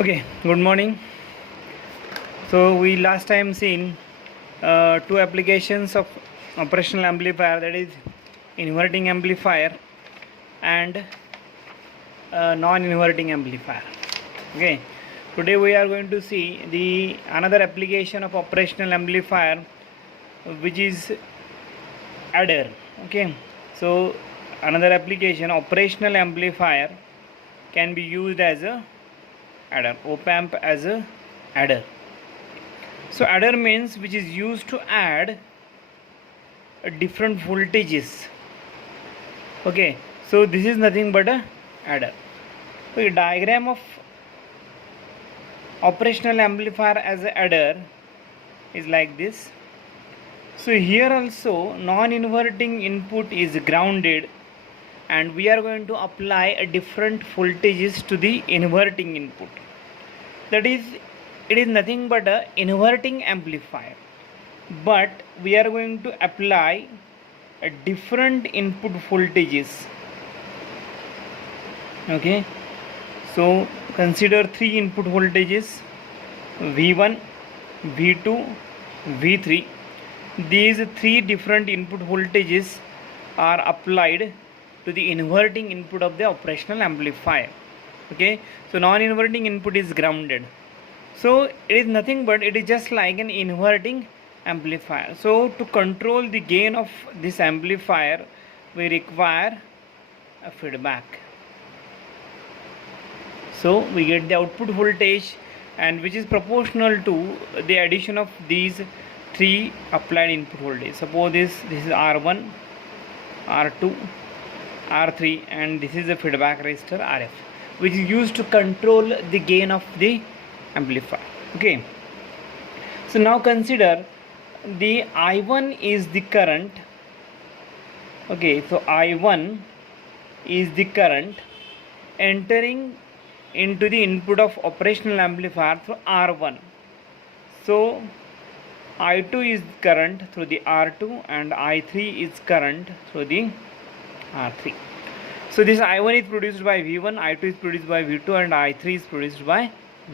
Okay, good morning. So we last time seen two applications of operational amplifier, that is inverting amplifier and non-inverting amplifier. Okay, today we are going to see the another application of operational amplifier, which is adder. Okay, so another application, operational amplifier, can be used as a adder, op-amp as a adder. So adder means which is used to add different voltages. Okay, so this is nothing but a adder. So a diagram of operational amplifier as a adder is like this. So here also non-inverting input is grounded, and we are going to apply a different voltages to the inverting input. That is, it is nothing but a inverting amplifier, but we are going to apply a different input voltages. Okay, so consider three input voltages, V1, V2, V3. These three different input voltages are applied to the inverting input of the operational amplifier. Okay, so non-inverting input is grounded, so it is nothing but it is just like an inverting amplifier. So to control the gain of this amplifier, we require a feedback. So we get the output voltage, and which is proportional to the addition of these three applied input voltage. Suppose this is R1, R2, R3, and this is the feedback resistor RF, which is used to control the gain of the amplifier. Okay, so now consider the I1 is the current. Okay, so I1 is the current entering into the input of operational amplifier through R1. So I2 is current through the R2 and I3 is current through the R3. So this I1 is produced by V1, I2 is produced by V2, and I3 is produced by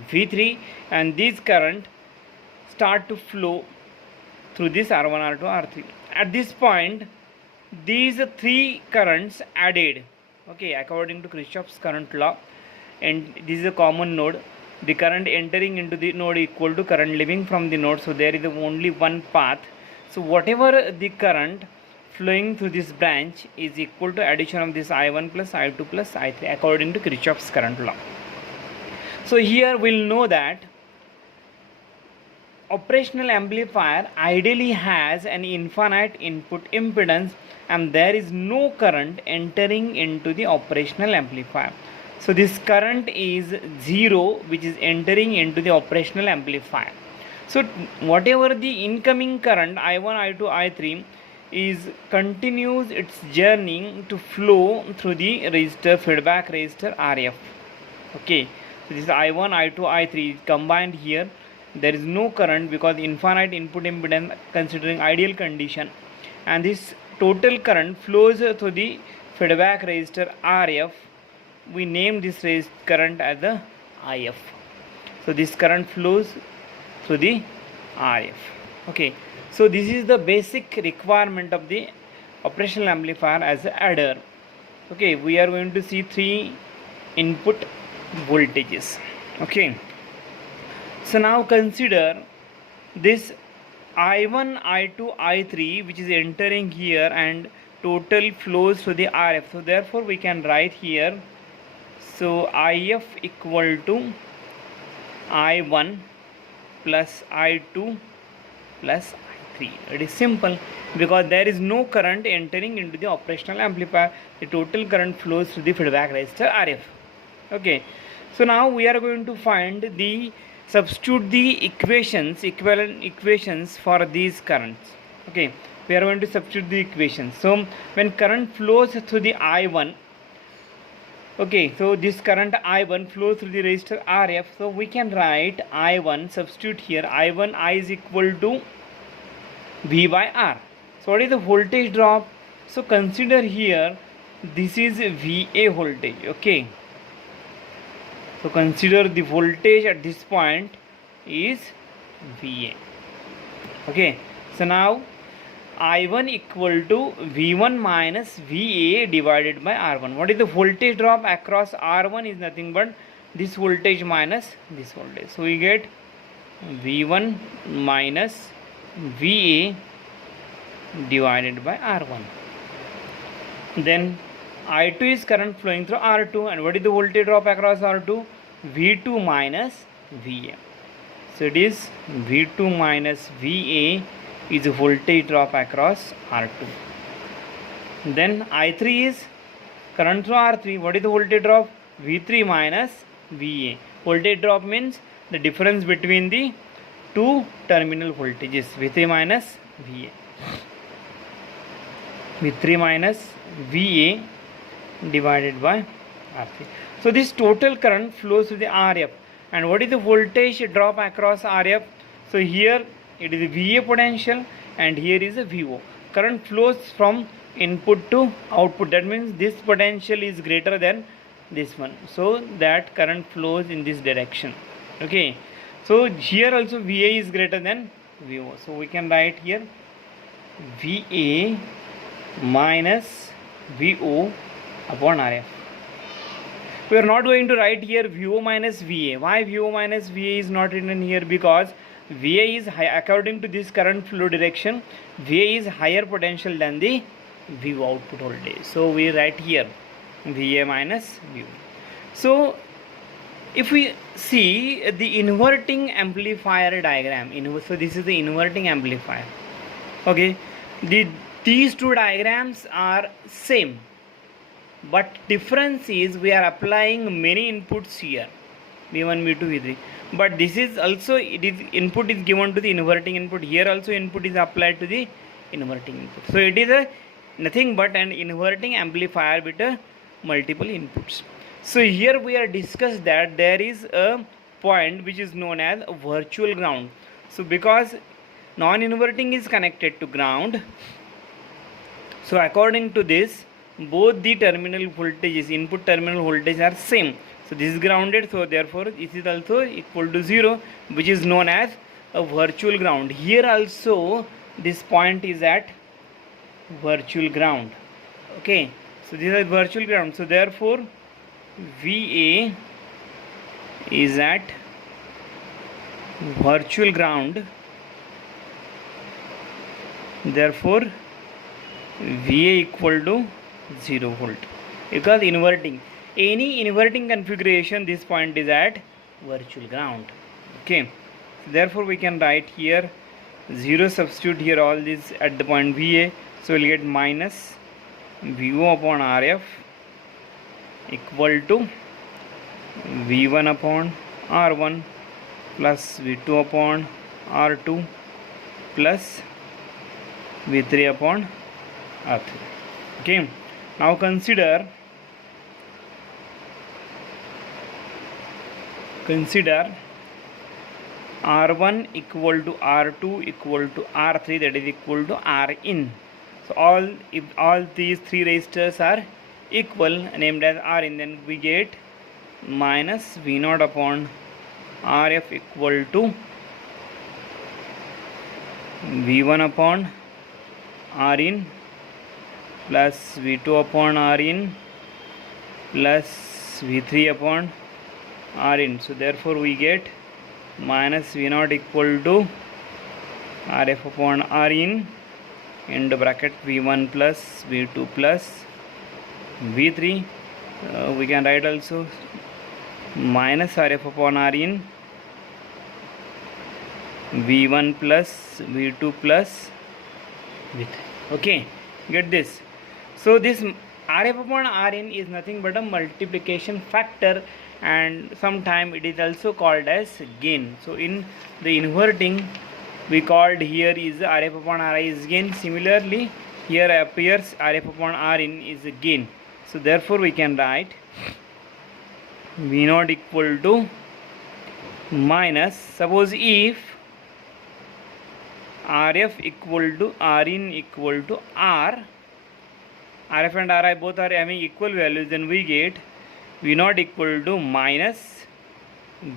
V3, and these current start to flow through this R1, R2, R3. At this point, these three currents added, okay, according to Kirchhoff's current law, and this is a common node. The current entering into the node equal to current leaving from the node, so there is only one path. So whatever the current flowing through this branch is equal to addition of this I1 plus I2 plus I3 according to Kirchhoff's current law. So here we'll know that operational amplifier ideally has an infinite input impedance, and there is no current entering into the operational amplifier. So this current is 0, which is entering into the operational amplifier. So whatever the incoming current I1, I2, I3 is continues its journey to flow through the resistor, feedback resistor RF. Okay, so this I1, I2, I3 is combined here. There is no current because infinite input impedance considering ideal condition, and this total current flows through the feedback resistor RF. We name this current as the IF. So this current flows through the RF. Okay, so this is the basic requirement of the operational amplifier as an adder. Okay, we are going to see three input voltages. Okay, so now consider this I1, I2, I3 which is entering here, and total flows to the RF. So therefore we can write here, so IF equal to I1 plus I2 plus I3. It is simple because there is no current entering into the operational amplifier. The total current flows through the feedback resistor RF. Okay, so now we are going to find the substitute the equivalent equations for these currents. Okay, we are going to substitute the equations. So when current flows through the I1, okay, so this current I1 flows through the resistor RF, so we can write I1, substitute here, I1 I is equal to V by R. So what is the voltage drop? So consider here, this is VA voltage. Okay, So consider the voltage at this point is VA. Okay, so now I1 equal to V1 minus VA divided by R1. What is the voltage drop across R1 is nothing but this voltage minus this voltage. So we get V1 minus VA divided by R1. Then I2 is current flowing through R2, and what is the voltage drop across R2? V2 minus VA. So it is V2 minus VA is a voltage drop across R2. Then I3 is current through R3. What is the voltage drop? V3 minus VA. Voltage drop means the difference between the two terminal voltages, V3 minus VA. V3 minus VA divided by R3. So this total current flows to the RF. And what is the voltage drop across RF? So here it is a VA potential and here is a VO. Current flows from input to output. That means this potential is greater than this one. So that current flows in this direction. Okay. So here also VA is greater than VO. So we can write here VA minus VO upon RF. We are not going to write here VO minus VA. Why VO minus VA is not written here? Because VA is high, according to this current flow direction, VA is higher potential than the VO output voltage. So we write here VA minus VO. So if we see the inverting amplifier diagram, so this is the inverting amplifier. Okay, these two diagrams are same, but difference is we are applying many inputs here, V1, V2, V3. But this is also, input is given to the inverting input. Here also input is applied to the inverting input. So it is nothing but an inverting amplifier with multiple inputs. So here we are discussed that there is a point which is known as a virtual ground. So because non-inverting is connected to ground, so according to this, both the terminal voltages, input terminal voltage are same. So this is grounded, so therefore this is also equal to 0, which is known as a virtual ground. Here also this point is at virtual ground. Okay, so this is virtual ground. So therefore VA is at virtual ground. Therefore VA equal to 0 volt, because inverting, any inverting configuration, this point is at virtual ground. Okay, so therefore we can write here 0, substitute here all this at the point VA. So we'll get minus VO upon RF equal to V1 upon R1 plus V2 upon R2 plus V3 upon R3. Okay, now consider R1 equal to R2 equal to R3, that is equal to R in. So if all these three resistors are equal, named as R in, then we get minus V0 upon RF equal to V1 upon R in plus V2 upon R in plus V3 upon R in. So therefore we get minus V0 equal to RF upon R in into bracket V1 plus V2 plus V3. We can write also minus RF upon R in V1 plus V2 plus V3. Okay, get this. So this RF upon Rin is nothing but a multiplication factor, and sometime it is also called as gain. So in the inverting, we called here is RF upon Ri is gain. Similarly here appears RF upon Rin is a gain. So therefore we can write V0 equal to minus, suppose if RF equal to Rin equal to R, RF and Ri both are having equal values, then we get V0 equal to minus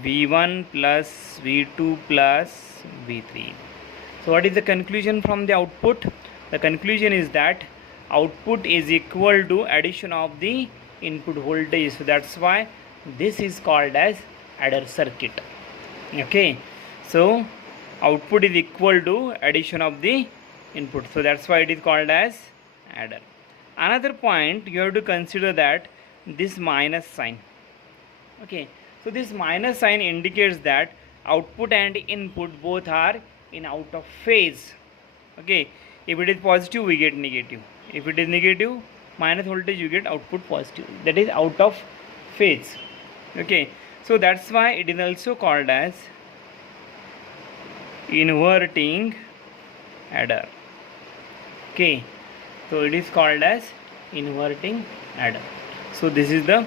V1 plus V2 plus V3. So what is the conclusion from the output? The conclusion is that output is equal to addition of the input voltage. So that's why this is called as adder circuit. Okay, so output is equal to addition of the input, so that's why it is called as adder. Another point you have to consider that this minus sign. Okay, so this minus sign indicates that output and input both are in out of phase. Okay, if it is positive we get negative, if it is negative minus voltage you get output positive, that is out of phase. Okay, so that's why it is also called as inverting adder. Okay, so it is called as inverting adder. So this is the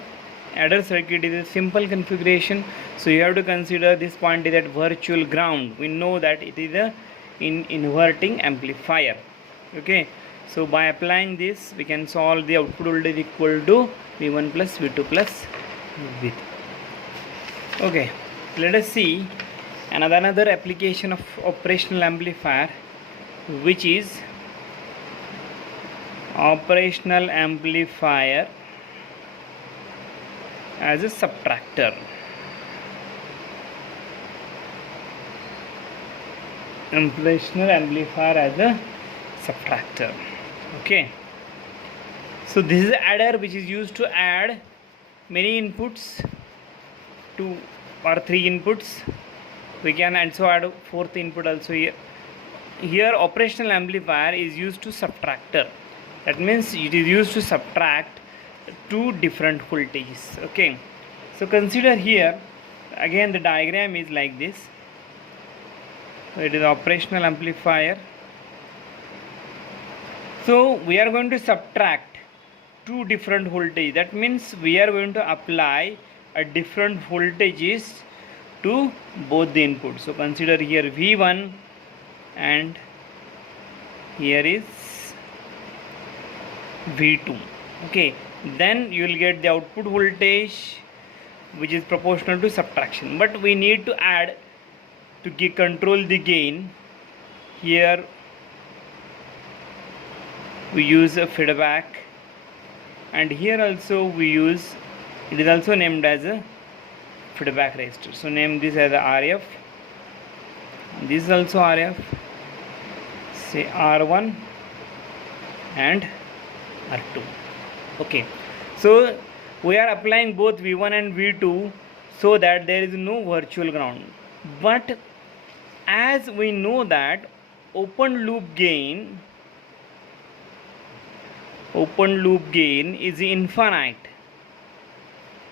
adder circuit, is a simple configuration. So you have to consider this point is at virtual ground. We know that it is a inverting amplifier. Okay, so by applying this we can solve the output voltage equal to V1 plus V2 plus V3. Okay, let us see another application of operational amplifier, which is operational amplifier as a subtractor. Operational amplifier as a subtractor. Okay, so this is adder which is used to add many inputs, 2 or 3 inputs. We can also add fourth input also here. Here operational amplifier is used to subtractor. That means it is used to subtract two different voltages. Okay, so consider here again the diagram is like this. So it is operational amplifier. So we are going to subtract two different voltages. That means we are going to apply a different voltages to both the inputs. So consider here V1 and here is V2. Okay, then you will get the output voltage which is proportional to subtraction, but we need to add to control the gain. Here we use a feedback, and here also we use, it is also named as a feedback resistor. So name this as a RF, this is also RF, say R1 and R2. Okay, so we are applying both V1 and V2 so that there is no virtual ground. But as we know that open loop gain is infinite,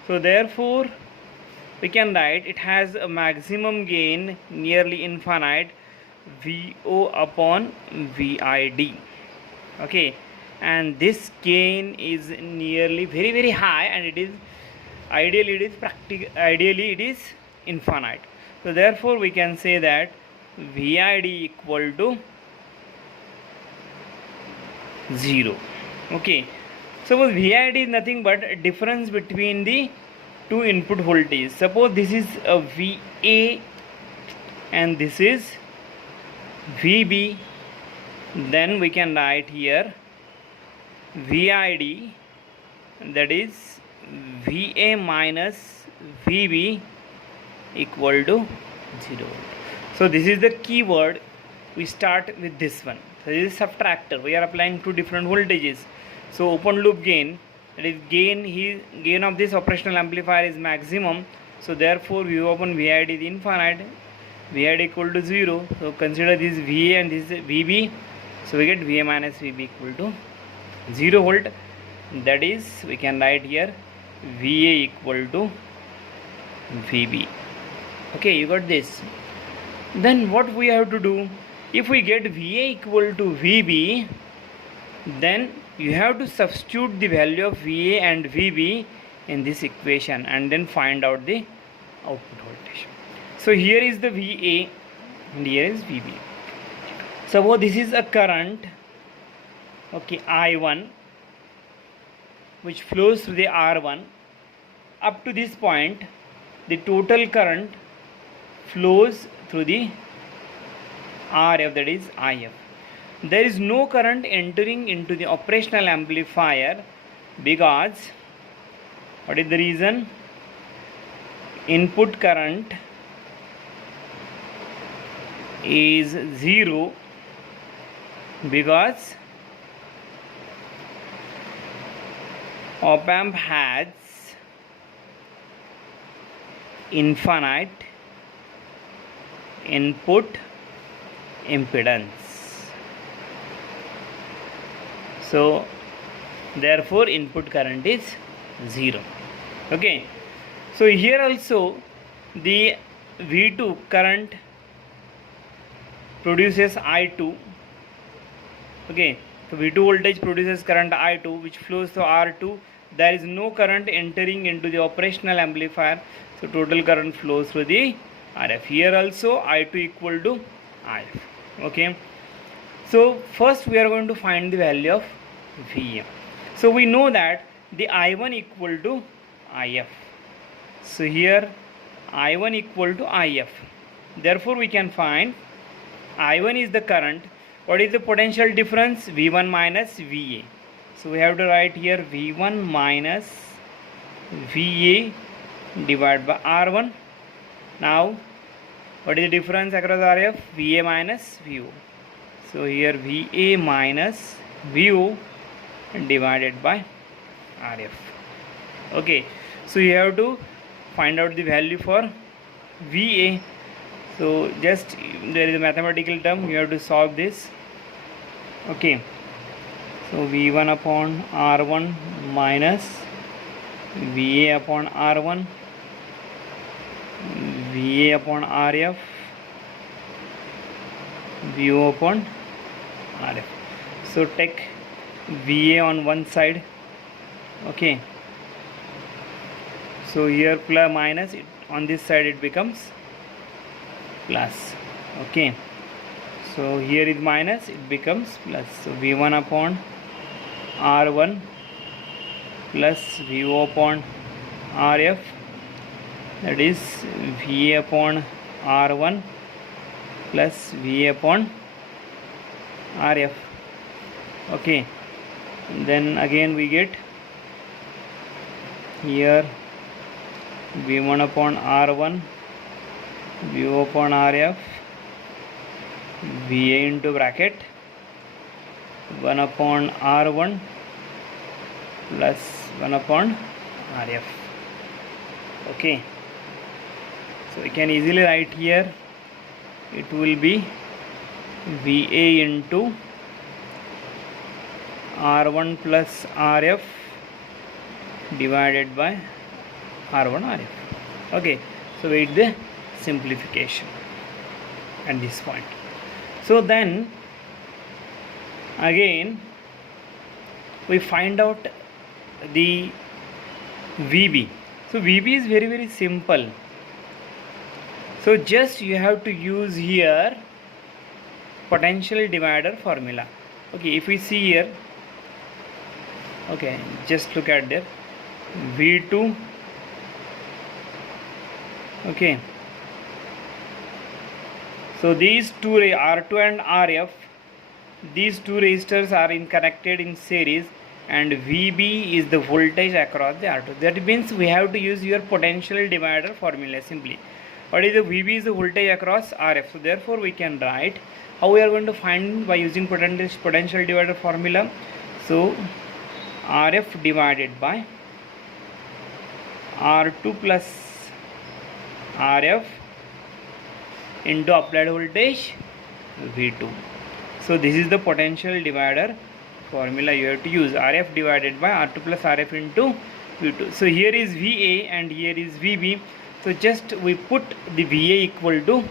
so therefore we can write it has a maximum gain nearly infinite, VO upon VID. Okay, and this gain is nearly very high, and it is ideally it is infinite. So therefore we can say that VID equal to 0. Okay, suppose VID is nothing but a difference between the two input voltages. Suppose this is a VA and this is VB, then we can write here VID, that is VA minus VB equal to 0. So this is the keyword. We start with this one. So this is subtractor. We are applying two different voltages. So open loop gain, that is gain of this operational amplifier is maximum. So therefore VO upon VID is infinite. VID equal to 0. So consider this VA and this VB. So we get VA minus VB equal to 0 volt. That is, we can write here VA equal to VB. Okay, you got this. Then what we have to do, if we get VA equal to VB, then you have to substitute the value of VA and VB in this equation and then find out the output voltage. So here is the VA and here is VB. Suppose this is a current, okay, I1, which flows through the R1 up to this point. the total current flows through the RF, that is IF. There is no current entering into the operational amplifier because, what is the reason? Input current is 0 because op-amp has infinite input impedance. So therefore input current is 0. Okay, so here also the V2 current produces I2. Okay, so V2 voltage produces current I2 which flows to R2. There is no current entering into the operational amplifier, so total current flows through the RF. Here also I2 equal to IF. Okay, so first we are going to find the value of VM. So we know that the I1 equal to IF. So here I1 equal to IF. Therefore we can find I1 is the current. What is the potential difference? V1 minus VA. So we have to write here V1 minus VA divided by R1. Now what is the difference across RF? VA minus VO. So here VA minus VO divided by RF. Okay, so you have to find out the value for VA. So just there is a mathematical term, you have to solve this. Okay, so V1 upon R1 minus VA upon R1, VA upon RF, VO upon RF. So take VA on one side. Okay, so here plus minus, on this side it becomes plus. Okay, so here is minus, it becomes plus. So V1 upon R1 plus VO upon RF, that is VA upon R1 plus VA upon RF. Okay, then again we get here V1 upon R1, VO upon RF, VA into bracket 1 upon R1 plus 1 upon RF. Okay, so we can easily write here, it will be VA into R1 plus RF divided by R1 RF. Okay, so wait the simplification at this point. So then again we find out the VB. So VB is very, very simple. So just you have to use here potential divider formula. Okay, if we see here, okay, just look at there, V2, okay, so these two R2 and RF, these two resistors are connected in series, and VB is the voltage across the R2. That means we have to use your potential divider formula simply. What is the VB? Is the voltage across RF. So therefore we can write how we are going to find by using potential divider formula. So RF divided by R2 plus RF into applied voltage V2. So this is the potential divider formula you have to use, RF divided by R2 plus RF into V2. So here is VA and here is VB. So just we put the VA equal to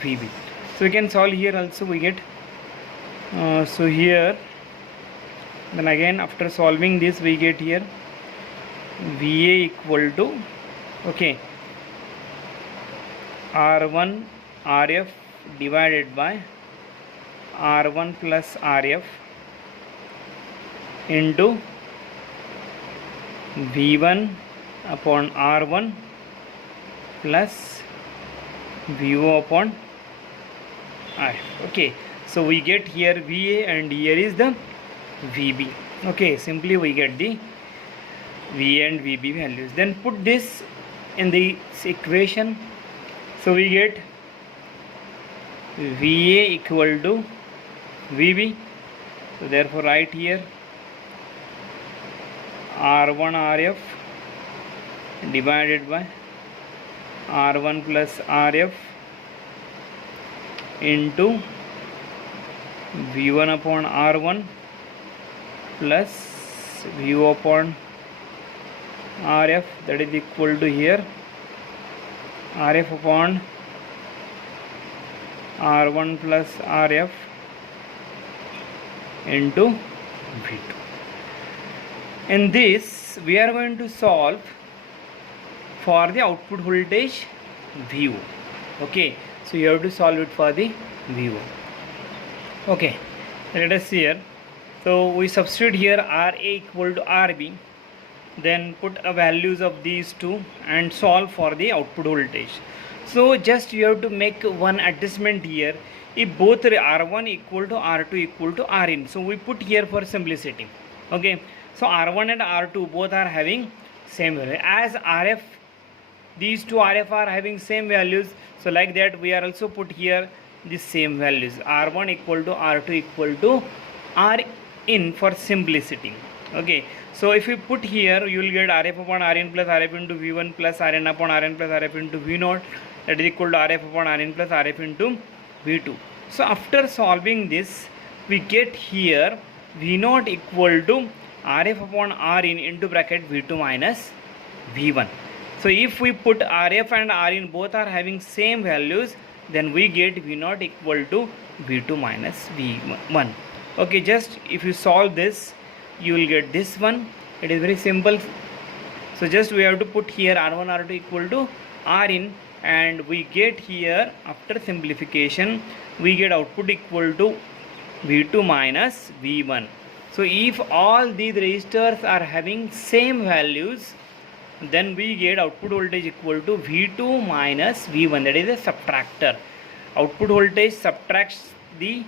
VB. So we can solve here also, we get so here, then again after solving this we get here VA equal to, okay, R1 RF divided by R1 plus RF into V1 upon R1 plus VO upon I. Okay, so we get here VA and here is the VB. Okay, simply we get the VA and VB values. Then put this in the equation. So we get VA equal to VB. So therefore write here R1 RF divided by R1 plus RF into V1 upon R1 plus VO upon RF, that is equal to here RF upon R1 plus RF into V2. In this we are going to solve for the output voltage VO. Okay, so you have to solve it for the VO. Okay, let us see here. So we substitute here RA equal to RB, then put a values of these two and solve for the output voltage. So just you have to make one adjustment here. If both R1 equal to R2 equal to Rin, so we put here for simplicity. Okay, so R1 and R2 both are having same value. As RF, these two RF are having same values, so like that we are also put here the same values. R1 equal to R2 equal to Rin for simplicity. Okay, so if you put here, you will get RF upon Rin plus RF into V1 plus Rin upon Rin plus RF into V0, that is equal to RF upon Rin plus RF into V2. So after solving this, we get here V0 equal to RF upon Rin into bracket V2 minus V1. So if we put RF and Rin both are having same values, then we get V0 equal to V2 minus V1. Okay, just if you solve this, you will get this one. It is very simple. So just we have to put here R1 R2 equal to Rin, and we get here after simplification we get output equal to V2 minus V1. So if all these resistors are having same values, then we get output voltage equal to V2 minus V1, that is a subtractor. Output voltage subtracts the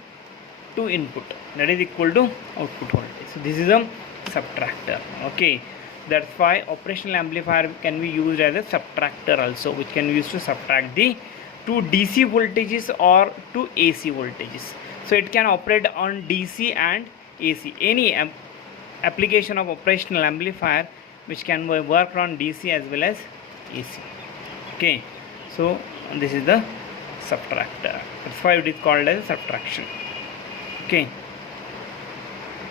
two input, that is equal to output voltage. So this is a subtractor. Okay, that's why operational amplifier can be used as a subtractor also, which can be used to subtract the two DC voltages or two AC voltages. So it can operate on DC and AC. Any application of operational amplifier which can work on DC as well as AC. Okay, so this is the subtractor. That's why it is called as subtraction. Okay.